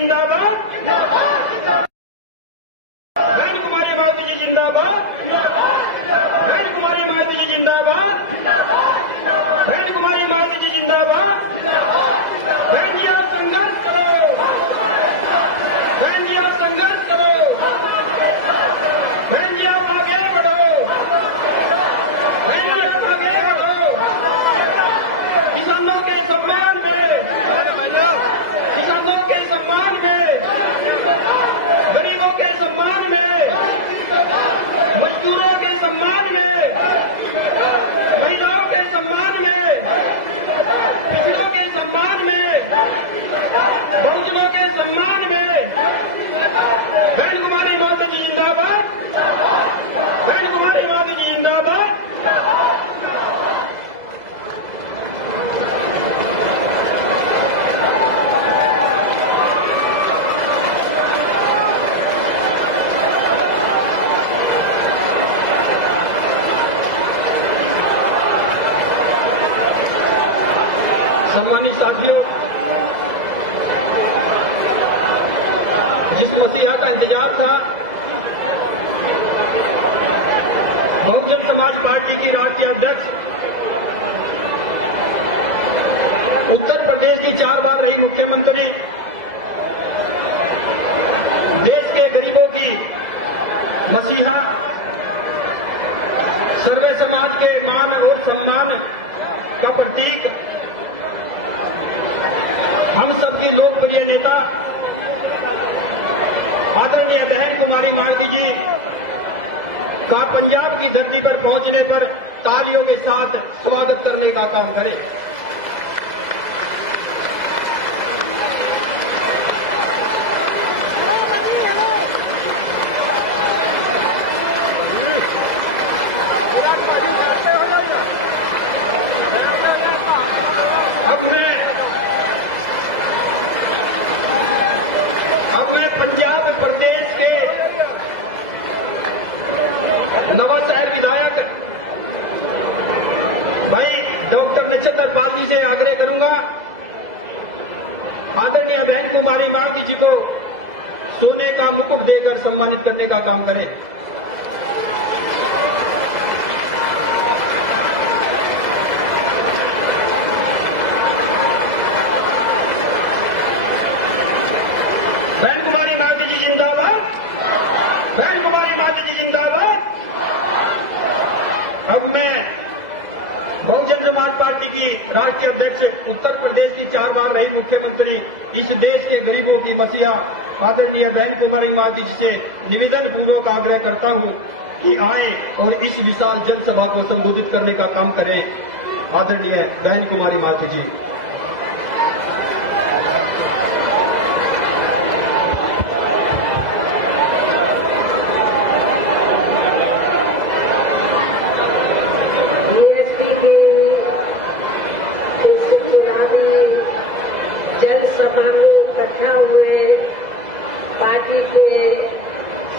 जिंदाबाद, बहन कुमारी मालती जी जिंदाबाद, बहन कुमारी मालती जी जिंदाबाद, बहन कुमारी मालती जी जिंदाबाद। बहन जी आप संघर्ष करो, बहन जी आप संघर्ष करो, बहन जी आप आगे बढ़ो, बहन जी आप आगे बढ़ो। किसानों के सम्मान में, किसानों के सम्मान में, गरीबों के सम्मान में, मजदूरों के सम्मान में, महिलाओं के सम्मान में, पिछड़ों के सम्मान में, बहुजनों के सम्मान में बहन कुमारी माता जी जिंदाबाद, बहन कुमारी माता जी जिंदाबाद। सम्मानित साथियों, जिस मसीहा का इंतजार था, बहुजन समाज पार्टी की राष्ट्रीय अध्यक्ष, उत्तर प्रदेश की 4 बार रही मुख्यमंत्री, देश के गरीबों की मसीहा, सर्वे समाज के मान और सम्मान का प्रतीक, हम सबकी लोकप्रिय नेता आदरणीय बहन कुमारी मालती जी का पंजाब की धरती पर पहुंचने पर तालियों के साथ स्वागत करने का काम करें। अब मैं पंजाब प्रदेश के नवाशहर विधायक भाई डॉक्टर नक्षत्र पाल जी से आग्रह करूंगा, आदरणीय बहन कुमारी मालती जी को सोने का मुकुट देकर सम्मानित करने का काम करें। बहन कुमारी मालती जी जिंदाबाद, बहन कुमारी मालती जी जिंदाबाद। अब मैं बहुजन समाज पार्टी की राष्ट्रीय अध्यक्ष, उत्तर प्रदेश की 4 बार रही मुख्यमंत्री, इस देश के गरीबों की मसीहा आदरणीय बहन कुमारी मालती जी से निवेदन पूर्वक आग्रह करता हूं कि आए और इस विशाल जनसभा को संबोधित करने का काम करें। आदरणीय बहन कुमारी मालती जी।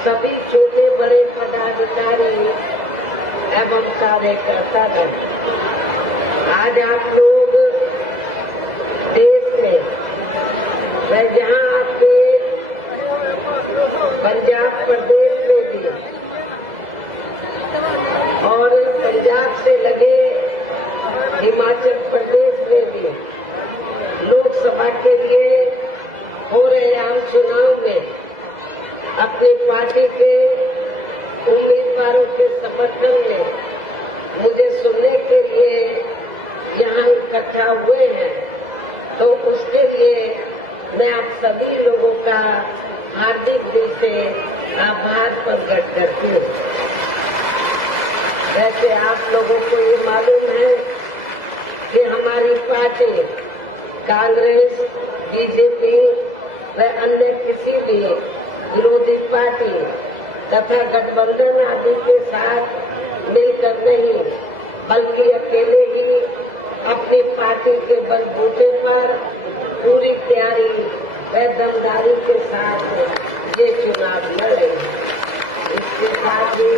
सभी छोटे बड़े पदाधिकारी एवं कार्यकर्ता गण, आज आप लोग देश में व जहां आपके पंजाब प्रदेश में भी और पंजाब से लगे हिमाचल प्रदेश में भी लोकसभा के लिए हो रहे आम चुनाव में अपनी पार्टी के उम्मीदवारों के समर्थन में मुझे सुनने के लिए यहाँ इकट्ठा हुए हैं, तो उसके लिए मैं आप सभी लोगों का हार्दिक दिल से आभार प्रकट करती हूँ। वैसे आप लोगों को ये मालूम है कि हमारी पार्टी कांग्रेस, बीजेपी व अन्य किसी भी विरोधी पार्टी तथा गठबंधन आदि के साथ मिलकर नहीं, बल्कि अकेले ही अपनी पार्टी के बलबूते पर पूरी तैयारी व दमदारी के साथ ये चुनाव लड़े। इसके साथ ही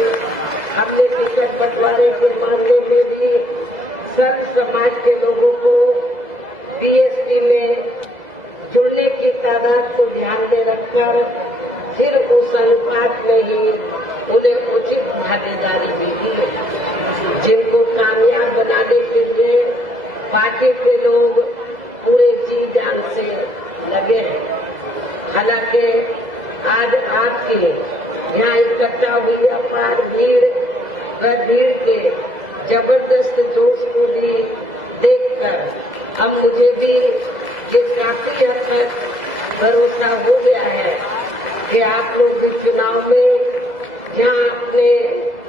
हमने टिकट बंटवारे के मामले में भी सर्व समाज के लोगों को बीएसपी में जुड़ने की तादाद को ध्यान में रखकर फिर उस अनुपात में ही उन्हें उचित भागीदारी भी दी, जिनको कामयाब बनाने के लिए पार्टी के लोग पूरे जी जान से लगे हैं। हालांकि आज आपके यहाँ इकट्ठा हुई अपार भीड़ व भीड़ के जबरदस्त जोश को भी देखकर अब मुझे भी ये काफी हद तक भरोसा हो गया है कि आप लोग भी चुनाव में जहाँ अपने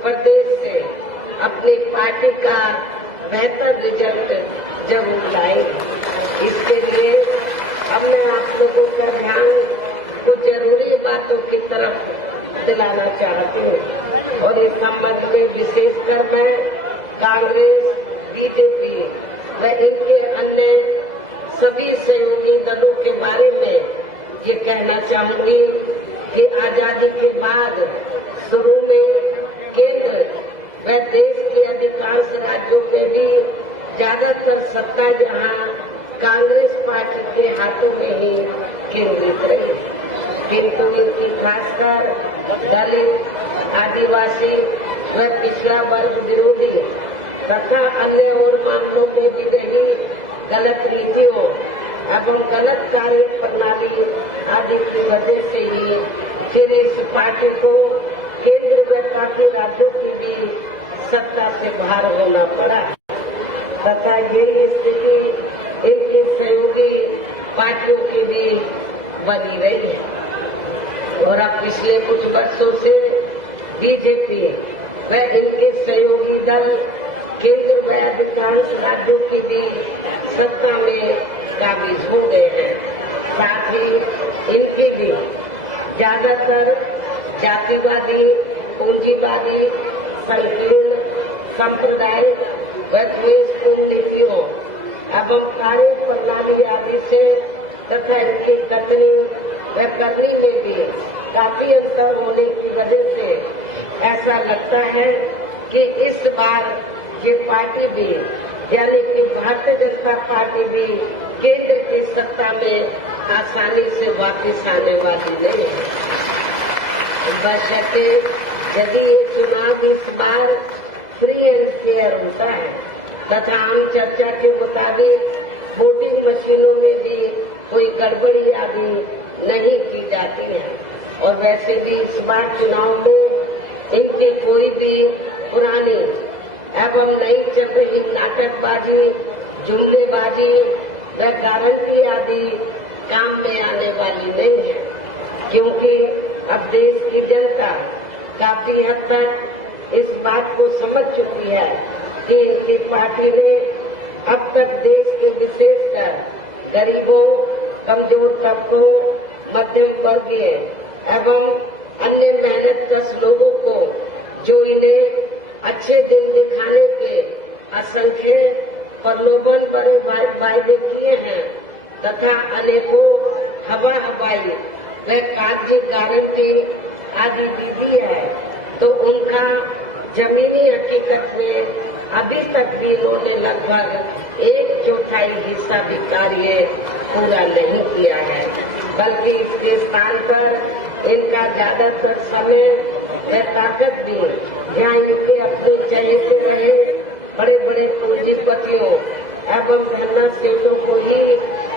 प्रदेश से अपनी पार्टी का बेहतर रिजल्ट जरूर लाएंगे। इसके लिए अब मैं आप लोगों का ध्यान कुछ जरूरी बातों की तरफ दिलाना चाहती हूँ और इस संबंध में विशेषकर मैं कांग्रेस, बीजेपी व इनके अन्य सभी सहयोगी दलों के बारे में ये कहना चाहूंगी कि आजादी के बाद शुरू में केंद्र व देश के अधिकांश राज्यों में भी ज्यादातर सत्ता जहां कांग्रेस पार्टी के हाथों में ही केंद्रित रही, किंतु इनकी खासकर दलित, आदिवासी व पिछड़ा वर्ग विरोधी तथा अन्य और मामलों में भी रही गलत नीतियों एवं गलत कार्य प्रणाली आदि की वजह से ही फिर इस पार्टी को केंद्र व काफी राज्यों की भी सत्ता से बाहर होना पड़ा तथा ये स्थिति इनकी सहयोगी पार्टियों की भी बनी रही है। और अब पिछले कुछ वर्षों से बीजेपी व इनके सहयोगी दल केंद्र व अधिकांश राज्यों की भी सत्ता में काबिज हो गए हैं। साथ ही इनके भी ज्यादातर जातिवादी, पूंजीवादी, संकीर्ण संप्रदाय व द्वेषपूर्ण नीतियों एवं कार्य प्रणाली आदि से तथा इनकी कथनी व करनी में भी काफी अंतर होने की वजह से ऐसा लगता है कि इस बार ये पार्टी भी यानी कि भारतीय जनता पार्टी भी केंद्र की सत्ता में आसानी से वापस आने वाली नहीं है। बशर्ते यदि ये चुनाव इस बार फ्री एंड फेयर होता है तथा आम चर्चा के मुताबिक वोटिंग मशीनों में भी कोई गड़बड़ी आदि नहीं की जाती है और वैसे भी इस बार चुनाव में इनकी कोई भी पुरानी एवं नई चल रही नाटकबाजी, जुमलेबाजी व गारंटी आदि काम में आने वाली नहीं है, क्योंकि अब देश की जनता काफी हद तक इस बात को समझ चुकी है कि इनकी पार्टी ने अब तक देश के विशेषकर गरीबों, कमजोर तबकों, मध्यम वर्गीय एवं अन्य मेहनतकश लोगों को जो इन्हें अच्छे दिन दिखाने के असंख्य प्रलोभन भरे वायदे किए हैं तथा अनेकों हवाई व कागजी गारंटी आदि भी दी है, तो उनका जमीनी हकीकत में अभी तक भी इन्होंने लगभग 1/4 हिस्सा भी कार्य पूरा नहीं किया है, बल्कि इसके स्थान पर इनका ज्यादातर समय व ताकत भी यहाँ इनके अपने चहेते रहे बड़े बड़े पूंजीपतियों एवं धनना सेठों को ही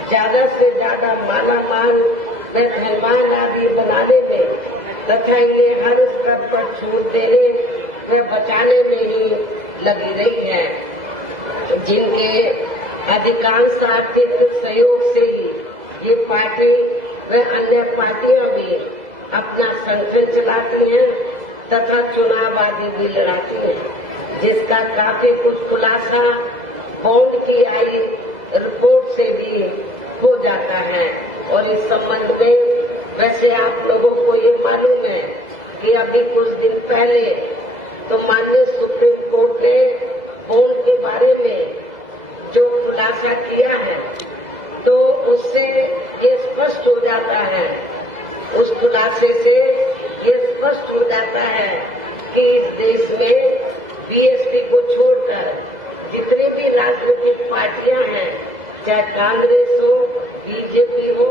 ज्यादा से ज्यादा माला माल व धनवान आदि बनाने में तथा इन्हें हर स्तर पर छूट देने व बचाने में ही लगी रही है, जिनके अधिकांश आर्थिक सहयोग से ही ये पार्टी व अन्य पार्टियां भी अपना संगठन चलाती हैं तथा चुनाव आदि भी लड़ाती हैं, जिसका काफी कुछ खुलासा बोर्ड की आई रिपोर्ट से भी हो जाता है। और इस संबंध में वैसे आप लोगों को ये मालूम है कि अभी कुछ दिन पहले तो माननीय सुप्रीम कोर्ट ने बोर्ड के बारे में जो खुलासा किया है तो उससे ये स्पष्ट हो जाता है, उस खुलासे से ये स्पष्ट हो जाता है कि इस देश में बीएसपी को छोड़कर जितनी भी राजनीतिक पार्टियां हैं, चाहे कांग्रेस हो, बीजेपी हो,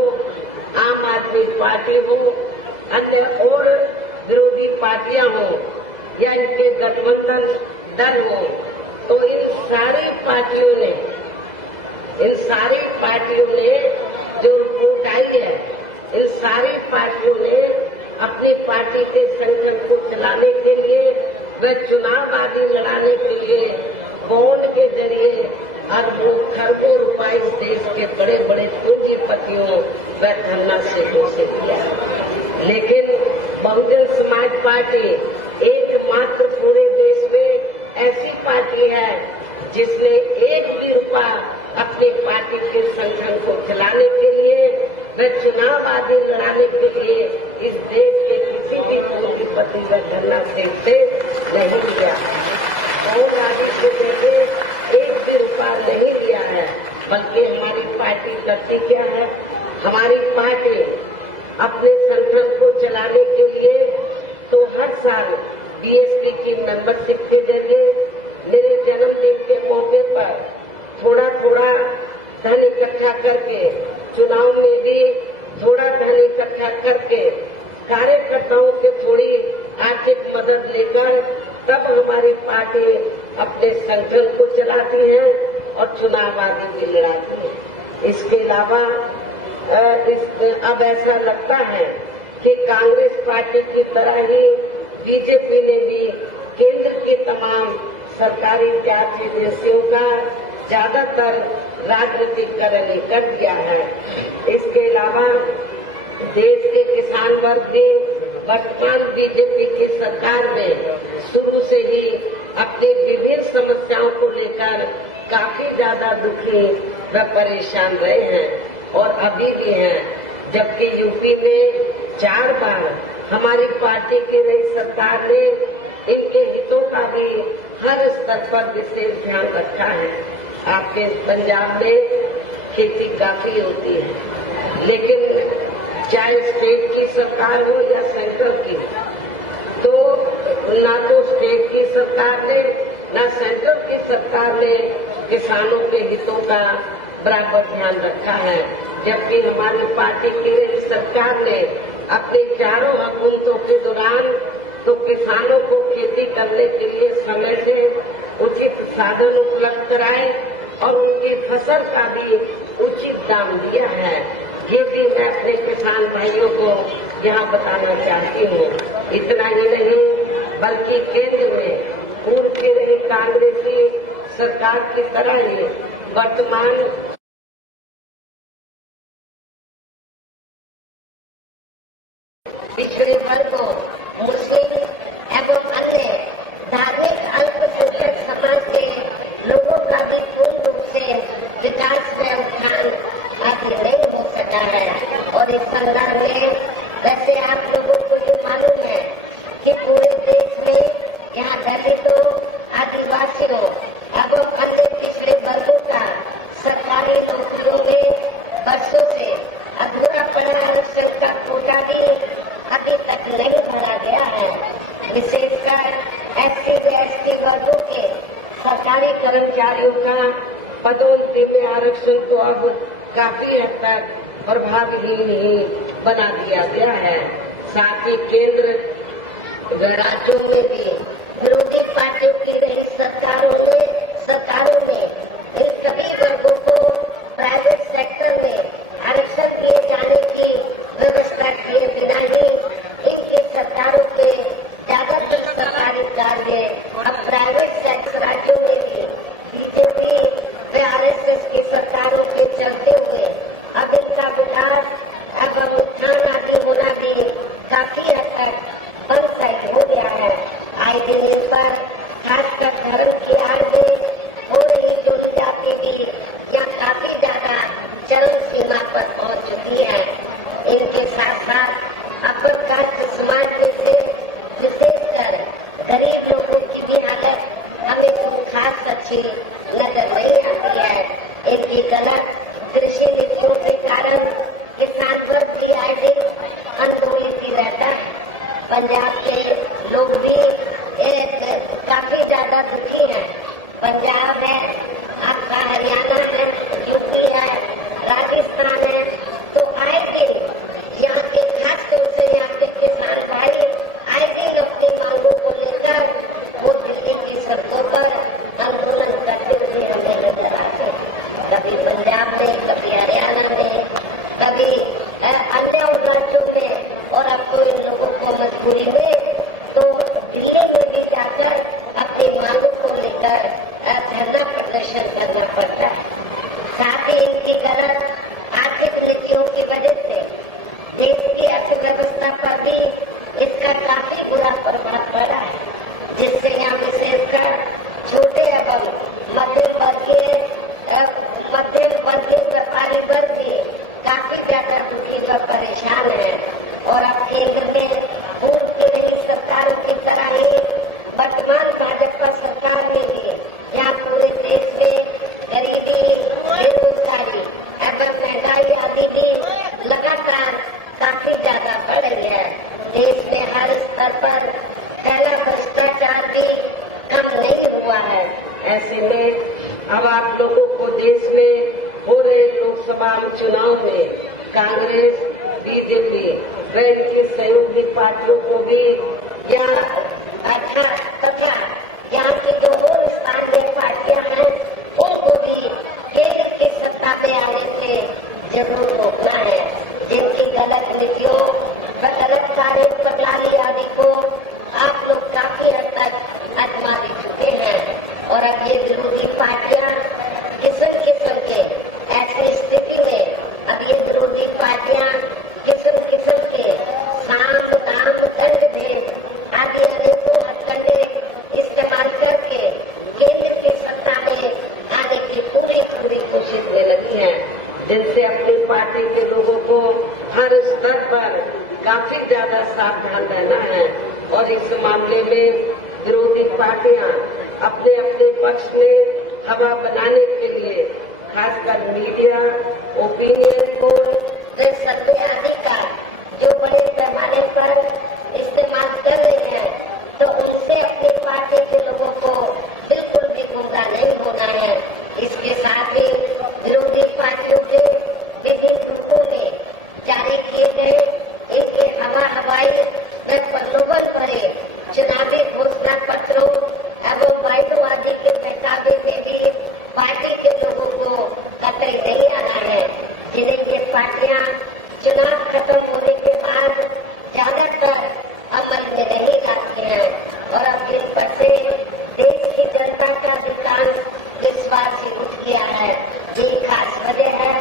पार्टी हो, अन्य और विरोधी पार्टियां हो या इनके गठबंधन दल हो, तो इन सारी पार्टियों ने जो रिपोर्ट आई है, इन सारी पार्टियों ने अपनी पार्टी के संगठन को चलाने के लिए व चुनाव आदि लड़ाने के लिए बॉन्ड के जरिए खरबों रुपए इस देश के बड़े बड़े पूंजीपतियों व धनराशियों से किया। लेकिन बहुजन समाज पार्टी एकमात्र पूरे देश में ऐसी पार्टी है जिसने एक भी रुपया अपनी पार्टी के संगठन को चलाने के लिए व चुनाव आदि लड़ाने के लिए इस देश के किसी भी पूंजीपति व धनराशि से नहीं दिया। बहुत आदि से लेके एक भी रुपया नहीं दिया है। बल्कि हमारी पार्टी करती क्या है, हमारी पार्टी अपने संगठन को चलाने के लिए तो हर साल बीएसपी की मेंबरशिप के जरिए मेरे जन्मदिन के मौके पर थोड़ा थोड़ा धन इकट्ठा करके, चुनाव में भी थोड़ा धन इकट्ठा करके, कार्यकर्ताओं से थोड़ी आर्थिक मदद लेकर तब हमारी पार्टी अपने संगठन को चलाती है और चुनाव आदि भी लड़ाती है। इसके अलावा अब ऐसा लगता है कि कांग्रेस पार्टी की तरह ही बीजेपी ने भी केंद्र की तमाम सरकारी जांच एजेंसियों का ज्यादातर राजनीतिकरण कर दिया है। इसके अलावा देश के किसान वर्ग भी वर्तमान बीजेपी की सरकार में शुरू से ही अपनी विभिन्न समस्याओं को लेकर काफी ज्यादा दुखी व परेशान रहे हैं और अभी भी हैं। जबकि यूपी में 4 बार हमारी पार्टी की नई सरकार ने इनके हितों का भी हर स्तर पर विशेष ध्यान रखा है। आपके पंजाब में खेती काफी होती है, लेकिन चाहे स्टेट की सरकार हो या सेंट्रल की, तो ना तो स्टेट की सरकार ने ना सेंट्रल की सरकार ने किसानों के हितों का बराबर ध्यान रखा है। जबकि हमारी पार्टी की नई सरकार ने अपने चारों हुकूमतों के दौरान तो किसानों को खेती करने के लिए समय से उचित साधन उपलब्ध कराए और उनकी फसल का भी उचित दाम दिया है। ये भी मैं अपने किसान भाइयों को यहाँ बताना चाहती हूँ। इतना ही नहीं, बल्कि केंद्र में पूर्व की रही कांग्रेसी सरकार की तरह ही वर्तमान पिछड़े वर्गों, मुस्लिम एवं अन्य धार्मिक अल्पसंख्यक समाज के लोगों का भी पूर्ण रूप से विकास में उत्थान आदि नहीं हो सका है। और इस संदर्भ में वैसे आप लोगों को ये मालूम है कि पूरे देश में यहाँ दलितों, आदिवासियों एवं अन्य पिछड़े वर्गों का सरकारी नौकरियों में वर्षों से अधूरा पड़ा आरक्षण का कोटा भी अभी तक नहीं भरा गया है। विशेषकर एससी व एसटी वर्गों के सरकारी कर्मचारियों का पदोन्नति में आरक्षण तो अब काफी हद तक प्रभावहीन ही बना दिया गया है। साथ ही केंद्र व राज्यों में भी विरोधी पार्टियों की रही सरकारों ने इन सभी वर्गों को प्राइवेट सेक्टर में आरक्षण दिए जाने की व्यवस्था किए बिना ही इनकी सरकारों के ज्यादातर सरकारी कार्य अब प्राइवेट सेक्टर राज्यों में भी बीजेपी व आरएसएस की सरकारों के चलते हुए अब इनका विकास एवं उत्थान आदि होना भी काफी हद तक बंद हो गया है। आए दिन इन पर खासकर धर्म की आड़ में हो रही जो जाति भी यहाँ काफी ज्यादा चरम सीमा पर पहुंच चुकी है। इनके साथ साथ अपन कास्ट समाज में से विशेषकर गरीब लोगों की भी हालत हमें तो खास अच्छी नजर नहीं आती है। इनकी गलत कृषि नीतियों के कारण किसान वर्ग भी आए दिन अनभूति रहता है। पंजाब के लोग भी काफी ज्यादा दुखी हैं। पंजाब है, आपका हरियाणा है, यूपी है, राजस्थान है, तो आए दिन यहाँ के अन्य राज्यों में और अब तो इन लोगों को मजबूरी में तो दिल्ली में भी जाकर अपनी मांगों को लेकर धरना प्रदर्शन करना पड़ता है। साथ ही इनकी गलत आर्थिक नीतियों की वजह से देश की अर्थव्यवस्था पर भी इसका काफी बुरा प्रभाव पड़ा है, जिससे यहाँ विशेषकर छोटे एवं मध्यम वर्गीय व्यापारी वर्ग भी काफी ज्यादा दुखी व परेशान है। और अब केंद्र में पूर्व की रही सरकारों की तरह ही वर्तमान भाजपा सरकार ने भी यहाँ पूरे देश में गरीबी, बेरोजगारी एवं महंगाई आदि भी लगातार काफी ज्यादा बढ़ रही है। देश में हर स्तर पर फैला भ्रष्टाचार भी कम नहीं हुआ है। ऐसे में अब आप लोगों को देश में हो रहे लोकसभा चुनाव में कांग्रेस, बीजेपी व इनकी सहयोगी पार्टियों को भी तथा यहाँ की जो मूल स्थानीय पार्टियां हैं उनको भी केंद्र की सत्ता पे आने से जरूर रोकना है। जिनकी गलत नीतियों व गलत कार्य प्रणाली आदि को आप लोग काफी हद तक आजमा भी चुके हैं। और अब ये विरोधी पार्टियां किस्म किस्म के ऐसी स्थिति में अब ये विरोधी पार्टियां किस्म किस्म के साम दाम दंड भेद आदि अनेकों हथकंडे इस्तेमाल करके केंद्र की सत्ता में आने की पूरी कोशिश में लगी है, जिनसे अपनी पार्टी के लोगों को हर स्तर पर काफी ज्यादा सावधान रहना है। और इस मामले में विरोधी पार्टियां अपने अपने पक्ष में हवा बनाने के लिए खासकर मीडिया, ओपिनियन पोल व सर्वे आदि का जो बड़े पैमाने पर इस्तेमाल कर रहे हैं, तो उनसे अपनी पार्टी के लोगों को बिल्कुल भी गुमराह नहीं होना है। इसके साथ ही विरोधी पार्टियों के विभिन्न ग्रुपों ने जारी किए गए एक हवाई व प्रलोभन भरे चुनावी घोषणा पत्रों एवं वायदों के बहकावे में भी पार्टी के लोगों को कतई नहीं आना है, जिन्हें ये पार्टियां चुनाव खत्म होने के बाद ज्यादातर अमल में नहीं लाती हैं। और अब इस पर से देश की जनता का अधिकांश विश्वास ही उठ गया है। यही खास वजह है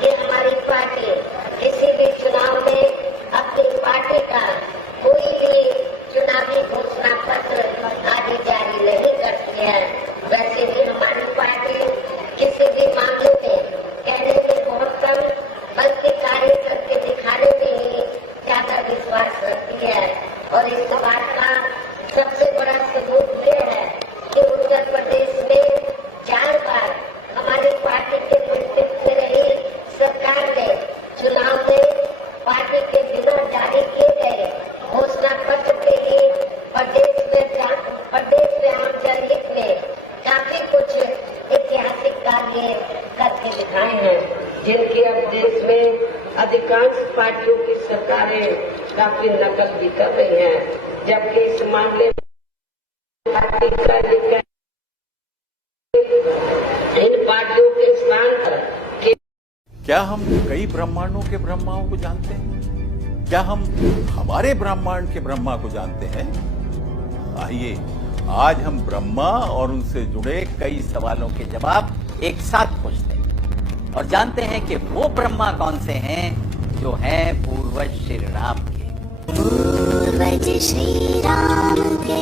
कि हमारी पार्टी किसी भी चुनाव में अपनी पार्टी का कोई भी चुनावी घोषणा पत्र आदि जारी नहीं करती है। वैसे भी हमारी पार्टी किसी भी मामले में कहने में बहुत कम बल्कि कार्य करके दिखाने में ही ज्यादा विश्वास रखती है। और इस बात का सबसे बड़ा सबूत यह है कि उत्तर प्रदेश में 4 बार हमारी पार्टी के नेतृत्व में रही सरकार ने चुनाव में पार्टी के बिना जारी किए गए घोषणा पत्र के लिए प्रदेश में आम जनहित में काफी कुछ ऐतिहासिक कार्य करके दिखाए हैं, जिनकी अब देश में अधिकांश पार्टियों की सरकारें काफी नकल भी कर रही हैं। जबकि इस मामले में पार्टी का इन पार्टियों के स्थान पर क्या हम कई ब्रह्मांडों के ब्रह्माओं को जानते हैं? क्या हम हमारे ब्रह्मांड के ब्रह्मा को जानते हैं? आइए आज हम ब्रह्मा और उनसे जुड़े कई सवालों के जवाब एक साथ पूछते हैं और जानते हैं कि वो ब्रह्मा कौन से हैं जो हैं पूर्वज श्री राम के। पूर्वज श्री राम के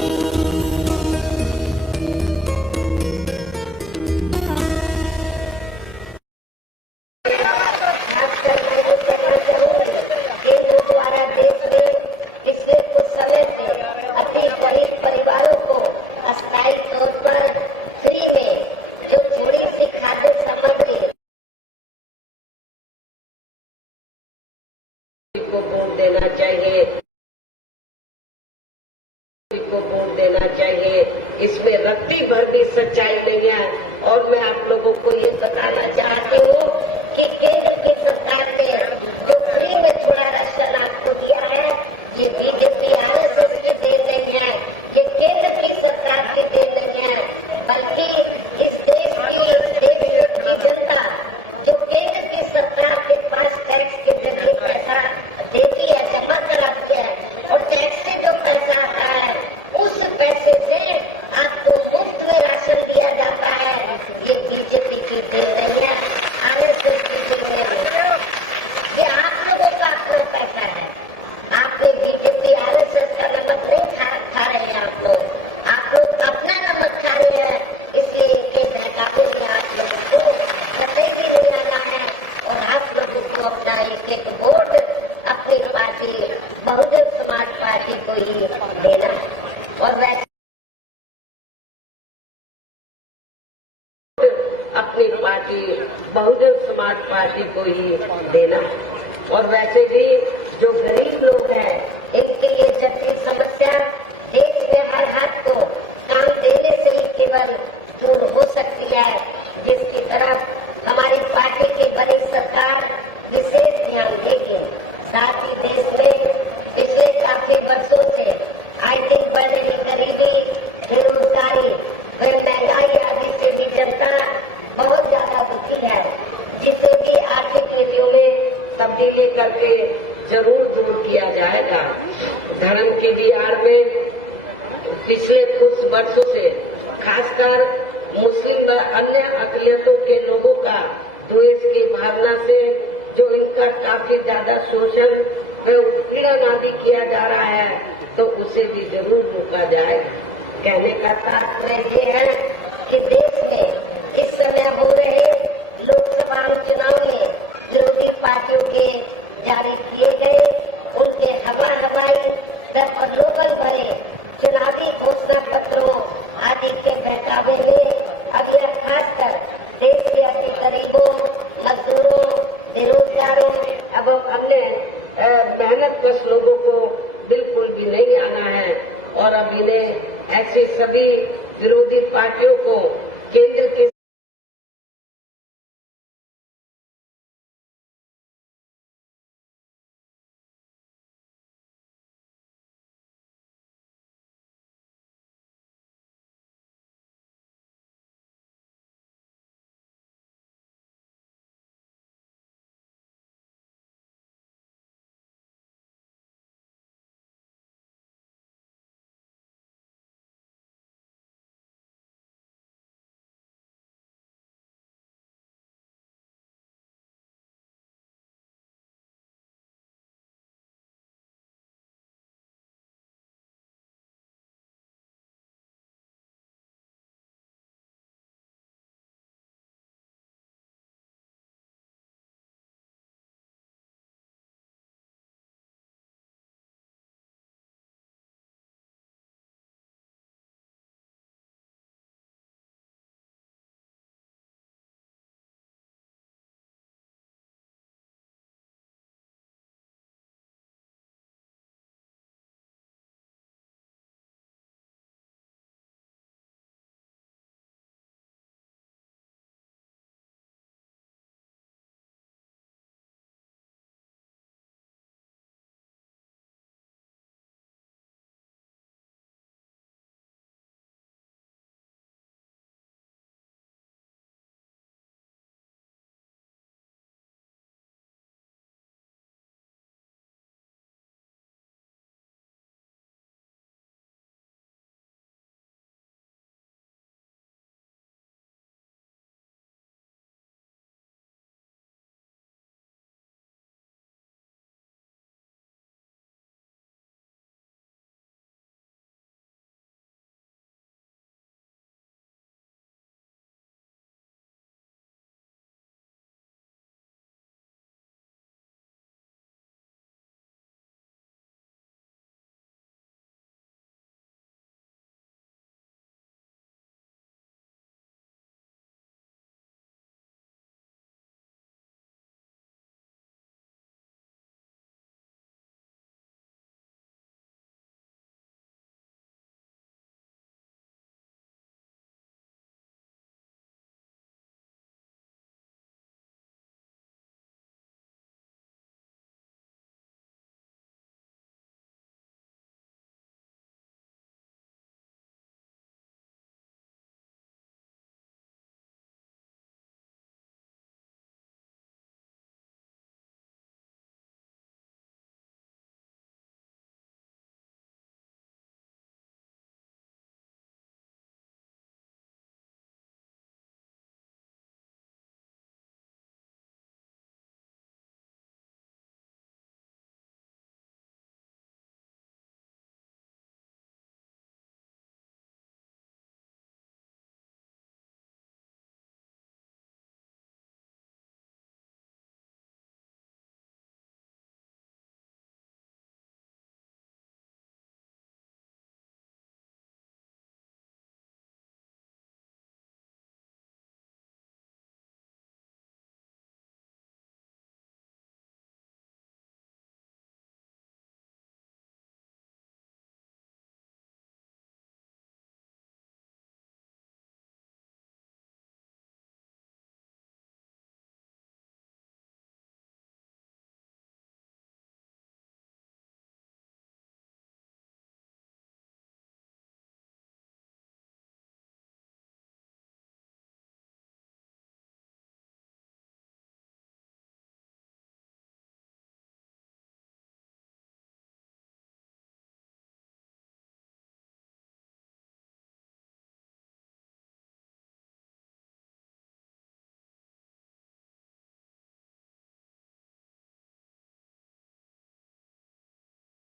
को वोट देना चाहिए। इसमें रत्ती भर भी सच्चाई नहीं है। और मैं आप लोगों को ये बताना चाहती हूँ कि केंद्र की सरकार ने जो फ्री में थोड़ा राशन आपको दिया है, ये बीजेपी आरएसएस की देन नहीं है, ये केंद्र की सरकार की देन नहीं है, बल्कि इस देश की जनता जो केंद्र की सरकार के पास टैक्स के जरिए पैसा ही देना और वैसे अपनी पार्टी बहुजन समाज पार्टी को ही देना। और वैसे भी जो गरीब लोग हैं इनके लिए जबकि समस्या देश में हर हाथ को काम देने से ही केवल दूर हो सकती है, जिसकी तरफ हमारी पार्टी की बड़ी सरकार विशेष ध्यान देगी। साथ ही देश में पिछले काफी वर्षों से आए दिन बढ़ रही गरीबी, बेरोजगारी व महंगाई आदि से भी जनता बहुत ज्यादा दुखी है, जिसे भी आर्थिक नीतियों में तब्दीली करके जरूर दूर किया जाएगा। धर्म की भी आड़ में पिछले कुछ वर्षों से खासकर मुस्लिम व अन्य अकलियतों के लोगों का द्वेष की भावना से जो इनका काफी ज्यादा शोषण व उत्पीड़न आदि किया जा रहा है, तो उसे भी जरूर रोका जाए। कहने का तात्पर्य ये है कि देश में इस समय हो रहे लोकसभा चुनाव में विरोधी पार्टियों के जारी किए गए उनके हवाई व प्रलोभन भरे चुनावी घोषणा पत्रों आदि के बहकावे में अब यह खासकर देश के अपने गरीबों, मजदूरों, बेरोजगारों एवं अन्य मेहनतकश लोगों को बिल्कुल भी नहीं आना है। और अब इन्हें ऐसी सभी विरोधी पार्टियों को केंद्र के